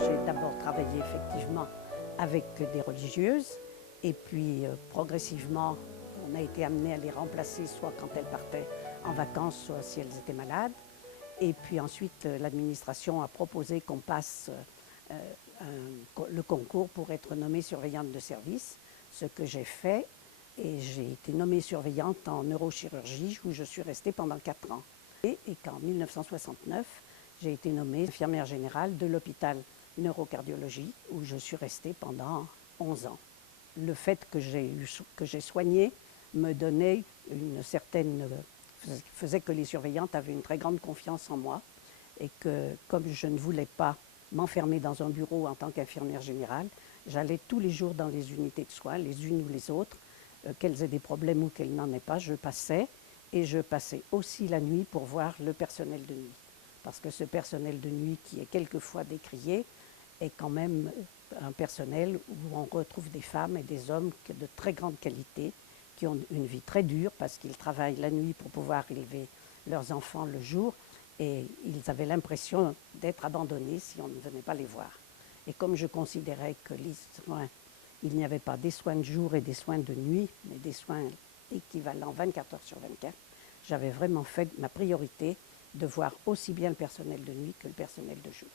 J'ai d'abord travaillé effectivement avec des religieuses et puis progressivement on a été amené à les remplacer soit quand elles partaient en vacances, soit si elles étaient malades. Et puis ensuite l'administration a proposé qu'on passe le concours pour être nommée surveillante de service, ce que j'ai fait et j'ai été nommée surveillante en neurochirurgie où je suis restée pendant 4 ans. Et qu'en 1969, j'ai été nommée infirmière générale de l'hôpital neurocardiologie où je suis restée pendant 11 ans. Le fait que j'ai soigné me donnait une certaine, faisait que les surveillantes avaient une très grande confiance en moi et que comme je ne voulais pas m'enfermer dans un bureau en tant qu'infirmière générale, j'allais tous les jours dans les unités de soins, les unes ou les autres, qu'elles aient des problèmes ou qu'elles n'en aient pas, je passais et je passais aussi la nuit pour voir le personnel de nuit. Parce que ce personnel de nuit qui est quelquefois décrié est quand même un personnel où on retrouve des femmes et des hommes de très grande qualité, qui ont une vie très dure parce qu'ils travaillent la nuit pour pouvoir élever leurs enfants le jour et ils avaient l'impression d'être abandonnés si on ne venait pas les voir. Et comme je considérais que les soins, il n'y avait pas des soins de jour et des soins de nuit, mais des soins équivalents 24 heures sur 24, j'avais vraiment fait ma priorité de voir aussi bien le personnel de nuit que le personnel de jour.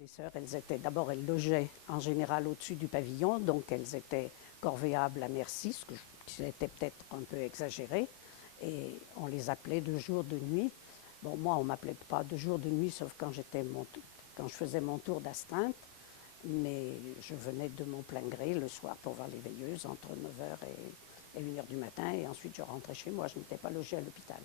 Les sœurs, d'abord, elles logeaient en général au-dessus du pavillon, donc elles étaient corvéables à merci, ce qui était peut-être un peu exagéré, et on les appelait de jour, de nuit. Bon, moi, on ne m'appelait pas de jour, de nuit, sauf quand je faisais mon tour d'astreinte, mais je venais de mon plein gré le soir pour voir les veilleuses entre 9 h et 1 h du matin, et ensuite je rentrais chez moi, je n'étais pas logée à l'hôpital.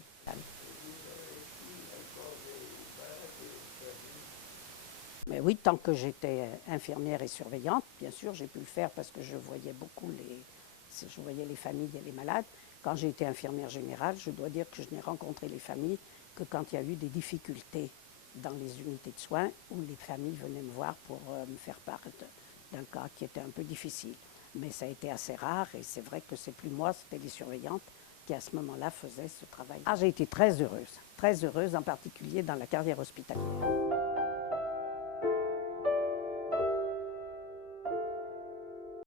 Mais oui, tant que j'étais infirmière et surveillante, bien sûr, j'ai pu le faire parce que je voyais les familles et les malades. Quand j'ai été infirmière générale, je dois dire que je n'ai rencontré les familles que quand il y a eu des difficultés dans les unités de soins où les familles venaient me voir pour me faire part d'un cas qui était un peu difficile. Mais ça a été assez rare et c'est vrai que c'est plus moi, c'était les surveillantes qui à ce moment-là faisaient ce travail. J'ai été très heureuse en particulier dans la carrière hospitalière.